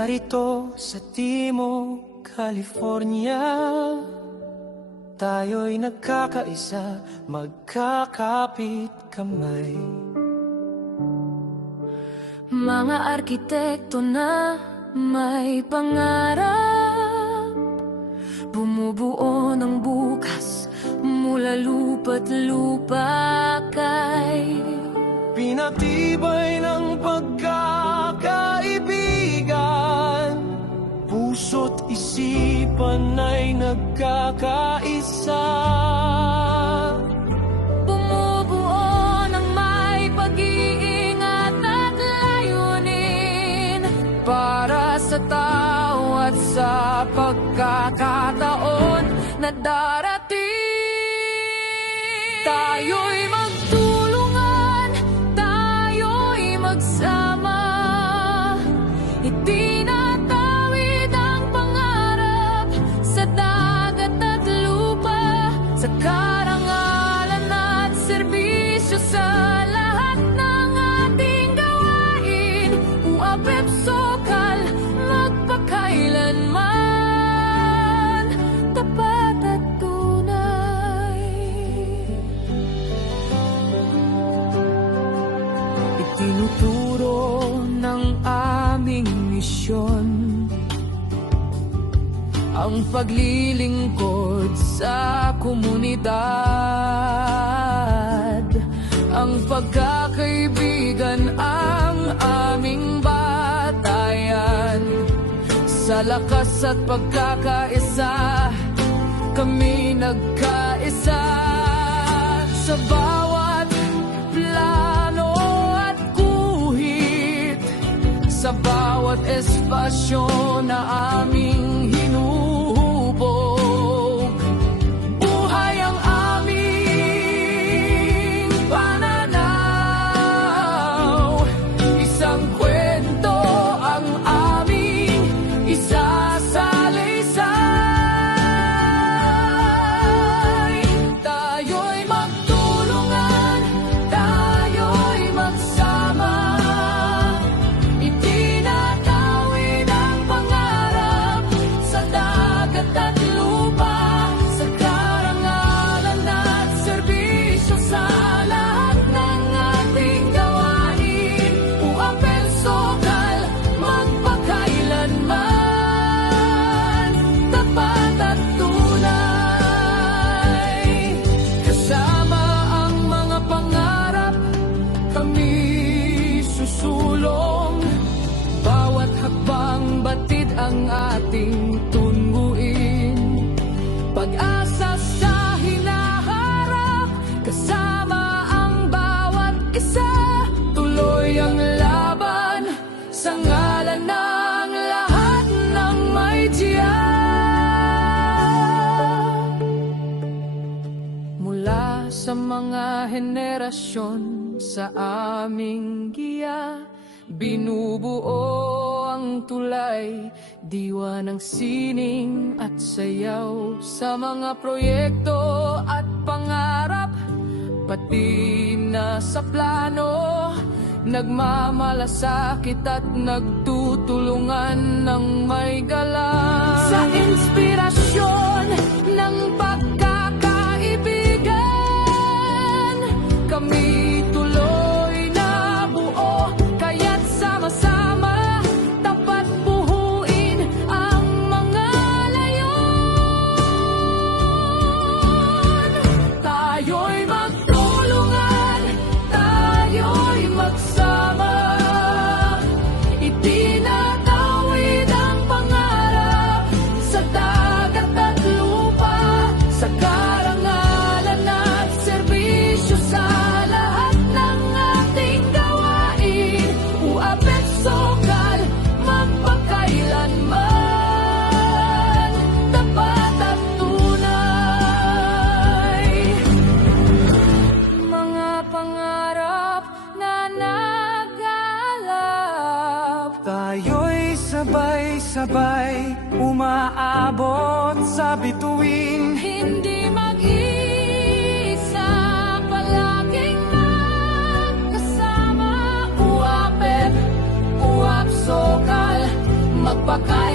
Narito sa Timog California, tayo'y nagkakaisa, magkakapit kamay. Mga arkitekto na may pangarap, bumubuo ng bukas mula lupa't lupa kay pinatibay ng pagkakaibigan, puso't isipan ay nagkakaisa. Bumubuo ng may pag-iingat at layunin Para sa tao at sa pagkakataon na darating, tayo'y magtulungan, tayo'y magsama. Itinatawid ang pangarap sa dagat at lupa, sa karangalan at serbisyo, sa lahat ng ating gawain. Uapep Sokal, magpakailanman, tapat at tunay. itinuturo ng aming misyon ang paglilingkod sa komunidad. Ang pagkakaibigan ang aming batayan. Sa lakas at pagkakaisa, kami nagkaisa. Sa bawat plano at guhit, sa bawat espasyo na aming hinuhubog, buhay ang aming pananaw. Isang kwento ang aming isasalaysay. Tayo'y magtulungan, tayo'y magsama. Itinatawid ang pangarap sa dagat at lupa, sa karangalan at serbisyo, sa lahat ng ating gawain. Uapep Sokal, magpakailanman, tapat at tunay. Kasama ang mga pangarap, kami susulong. Bawat hakbang batid ang ating tunguin. Pag-asa sa hinaharap, kasama ang bawat isa. Tuloy ang laban sa ngalan ng lahat ng may tiyan. Mula sa mga henerasyon sa aming giya, binubuo ang tulay, diwa ng sining at sayaw. Sa mga proyekto at pangarap, pati na sa plano, nagmamalasakit at nagtutulungan ng may galang. Sa inspirasyon ng pagkakaibigan, kami tuloy na buo, kaya't sama-sama tapat buhuin ang mga layon. Tayo'y magtulungan, tayo'y magsama. Itinatawid ang pangarap sa dagat at lupa, sa karangalan at serbisyo, sa lahat ng ating gawain. Uapep Sokal, magpakailanman, tapat at tunay. Mga pangarap na nagalap, tayo'y sabay-sabay umaabot sa bituin. hindi mag-iisa, palaging magkasama. Uapep Sokal, Baka